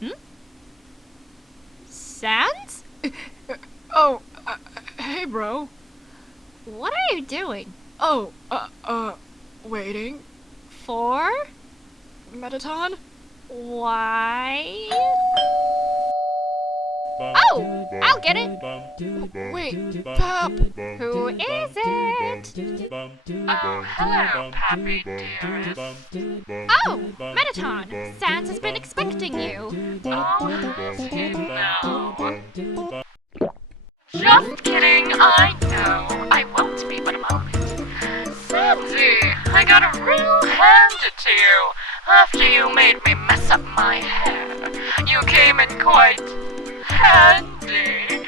Hmm? Sans? Oh, hey, bro. What are you doing? Oh, waiting. For? Metaton? Why? Oh! I'll get it! Wait, Pap! Who is it? Hello, Pappy dearest. Oh! Metaton! Sans has been expecting you! No. Just kidding, I know. I won't be but a moment. Sandy, I got a real hand to you. After you made me mess up my hair, you came in quite handy.